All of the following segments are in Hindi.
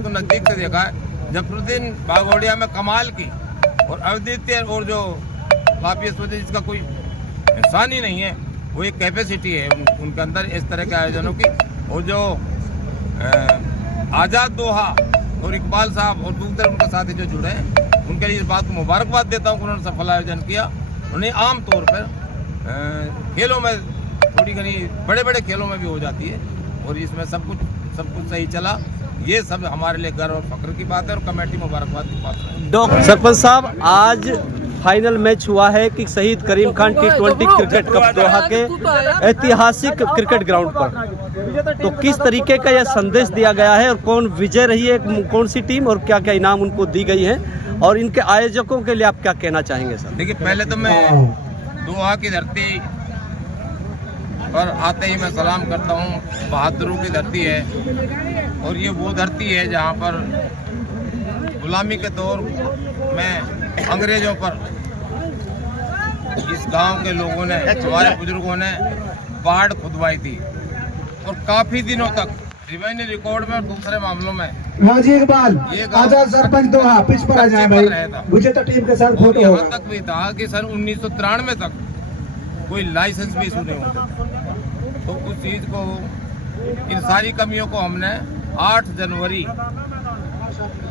इसको नज़दीक से देखा है। जफरुद्दीन बाघोड़िया में कमाल की, और अद्वितीय और जो वापिस जिसका कोई इंसान ही नहीं है, वो एक कैपेसिटी है उनके अंदर इस तरह के आयोजनों की। और जो आज़ाद दोहा और इकबाल साहब और दूसरे उनके साथी जो जुड़े हैं, उनके लिए इस बात को मुबारकबाद देता हूँ कि उन्होंने सफल आयोजन किया। उन्हें आम तौर पर खेलों में थोड़ी घनी बड़े बड़े खेलों में भी हो जाती है, और इसमें सब कुछ सही चला। ये सब हमारे लिए गर्व और फख्र की बात है, और कमेटी मुबारकबाद की बात है। डॉक्टर सरपंच साहब, आज फाइनल मैच हुआ है कि शहीद करीम खान T20 क्रिकेट कप दोहा के ऐतिहासिक क्रिकेट ग्राउंड पर, तो किस तरीके का यह संदेश दिया गया है और कौन विजय रही है, कौन सी टीम, और क्या क्या इनाम उनको दी गई है, और इनके आयोजकों के लिए आप क्या कहना चाहेंगे सर? देखिए, पहले तो मैं दोहा की धरती पर आते ही मैं सलाम करता हूँ। बहादुरों की धरती है, और ये वो धरती है जहाँ पर गुलामी के दौर में अंग्रेजों पर इस गांव के लोगों ने, हमारे बुजुर्गों ने पहाड़ खुदवाई थी, और काफी दिनों तक रेवेन्यू रिकॉर्ड में और दूसरे मामलों में आजाद सरपंच दोहा पिच पर आ जाए भाई, मुझे तो टीम के साथ फोटो यहाँ तक भी था कि सन 1993 तक कोई लाइसेंस भी इशू नहीं होता। तो उस चीज को, इन सारी कमियों को हमने 8 जनवरी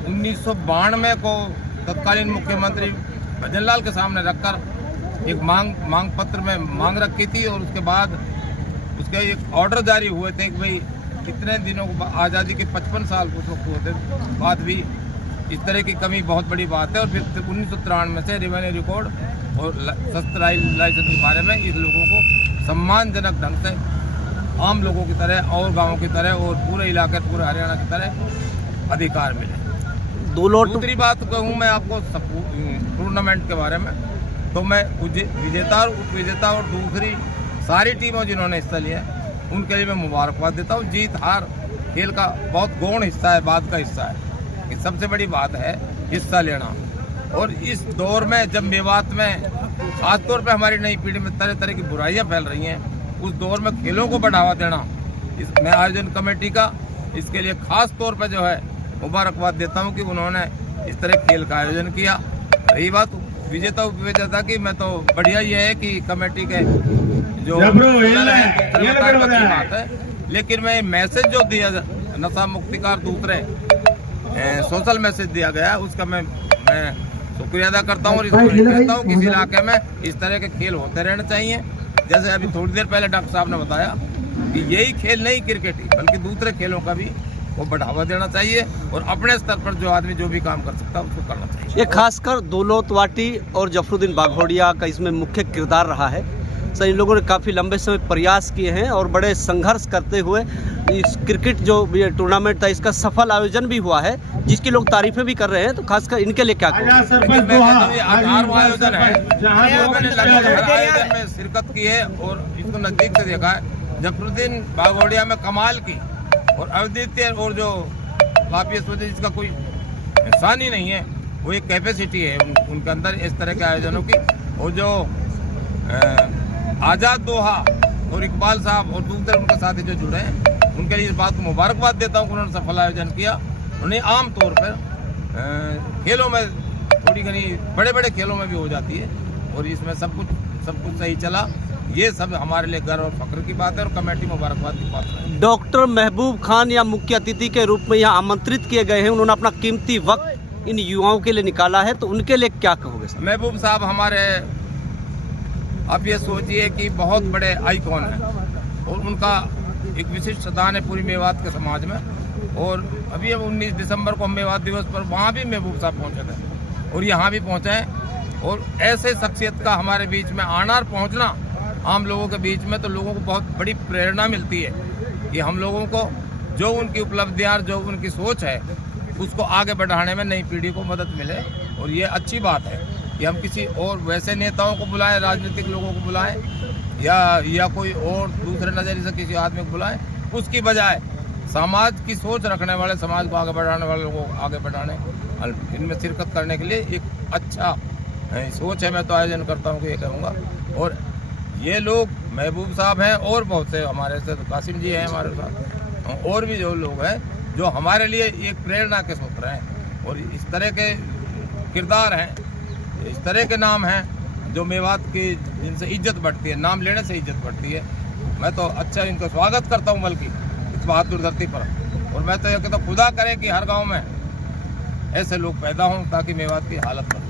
1992 को तत्कालीन मुख्यमंत्री भजनलाल के सामने रखकर एक मांग पत्र में मांग रखी थी, और उसके बाद उसके एक ऑर्डर जारी हुए थे कि भाई इतने दिनों को आज़ादी के 55 साल कुछ वक्त हुए थे बाद भी इस तरह की कमी बहुत बड़ी बात है। और फिर 1993 से रेवेन्यू रिकॉर्ड और शस्त्र लाइसेंस के बारे में इस लोगों को सम्मानजनक ढंग से आम लोगों की तरह और गाँवों की तरह और पूरे इलाके पूरे हरियाणा की तरह अधिकार मिले। दूसरी बात कहूँ मैं आपको टूर्नामेंट के बारे में, तो मैं विजेता और उप विजेता और दूसरी सारी टीमों जिन्होंने हिस्सा लिया उनके लिए मैं मुबारकबाद देता हूँ। जीत हार खेल का बहुत गौण हिस्सा है, बात का हिस्सा है। ये सबसे बड़ी बात है हिस्सा लेना। और इस दौर में जब मेवात में खासतौर पे हमारी नई पीढ़ी में तरह तरह की बुराइयां फैल रही हैं, उस दौर में खेलों को बढ़ावा देना मैं आयोजन कमेटी का इसके लिए खास तौर पर जो है मुबारकबाद देता हूं कि उन्होंने इस तरह खेल का आयोजन किया। रही बात विजेता उपविजेता की, मैं तो बढ़िया ये है कि कमेटी के जो बात है, लेकिन मैं मैसेज जो दिया नशा मुक्ति का दूसरे सोशल मैसेज दिया गया उसका मैं शुक्रिया अदा करता हूँ, और इसको कहता हूँ कि इस इलाके में इस तरह के खेल होते रहने चाहिए। जैसे अभी थोड़ी देर पहले डॉक्टर साहब ने बताया कि यही खेल नहीं क्रिकेट ही बल्कि दूसरे खेलों का भी वो बढ़ावा देना चाहिए, और अपने स्तर पर जो आदमी जो भी काम कर सकता है उसको करना चाहिए। ये खासकर दौलत वाटी और जफरुद्दीन बाघोड़िया का इसमें मुख्य किरदार रहा है। सर, इन लोगों ने काफ़ी लंबे समय प्रयास किए हैं और बड़े संघर्ष करते हुए इस क्रिकेट जो ये टूर्नामेंट था इसका सफल आयोजन भी हुआ है, जिसकी लोग तारीफें भी कर रहे हैं। तो खासकर इनके लिए क्या कहें? आयोजन है आयोजन में शिरकत की है और इसको नजदीक से देखा है। जफरुद्दीन बाघोड़िया में कमाल की, और अद्वितीय और जो वापिस जिसका कोई इंसान ही नहीं है, वो एक कैपेसिटी है उनके अंदर इस तरह के आयोजनों की। और जो आज़ाद दोहा और इकबाल साहब और दूसरे उनके साथी जो जुड़े हैं, उनके लिए इस बात को मुबारकबाद देता हूँ कि उन्होंने सफल आयोजन किया। उन्हें आम तौर पर खेलों में थोड़ी घनी बड़े बड़े खेलों में भी हो जाती है, और इसमें सब कुछ सही चला। ये सब हमारे लिए गर्व और फख्र की बात है, और कमेटी मुबारकबाद की बात है। डॉक्टर महबूब खान या मुख्य अतिथि के रूप में यहाँ आमंत्रित किए गए हैं, उन्होंने अपना कीमती वक्त इन युवाओं के लिए निकाला है, तो उनके लिए क्या कहोगे सर? महबूब साहब हमारे, आप ये सोचिए कि बहुत बड़े आइकॉन हैं, और उनका एक विशिष्ट स्थान है पूरी मेवात के समाज में। और अभी अब 19 दिसंबर को हम मेवात दिवस पर वहाँ भी महबूब साहब पहुँचे थे, और यहाँ भी पहुँचे हैं। और ऐसे शख्सियत का हमारे बीच में आना और पहुँचना आम लोगों के बीच में, तो लोगों को बहुत बड़ी प्रेरणा मिलती है कि हम लोगों को जो उनकी उपलब्धियाँ जो उनकी सोच है उसको आगे बढ़ाने में नई पीढ़ी को मदद मिले। और ये अच्छी बात है कि हम किसी और वैसे नेताओं को बुलाएं, राजनीतिक लोगों को बुलाएं, या कोई और दूसरे नज़रिए से किसी आदमी को बुलाएं, उसकी बजाय समाज की सोच रखने वाले, समाज को आगे बढ़ाने वाले लोगों को आगे बढ़ाने, इनमें शिरकत करने के लिए एक अच्छा सोच है। मैं तो आयोजन करता हूँ कि ये कहूँगा। और ये लोग महबूब साहब हैं और बहुत से हमारे से कासिम जी हैं हमारे साथ, और भी जो लोग हैं जो हमारे लिए एक प्रेरणा के सूत्र हैं। और इस तरह के किरदार हैं, इस तरह के नाम हैं जो मेवात की, जिनसे इज्जत बढ़ती है, नाम लेने से इज्जत बढ़ती है। मैं तो अच्छा इनका स्वागत करता हूँ बल्कि इस बहादुर धरती पर। और मैं तो ये कहता हूँ खुदा करे कि हर गांव में ऐसे लोग पैदा हों ताकि मेवात की हालत बदले।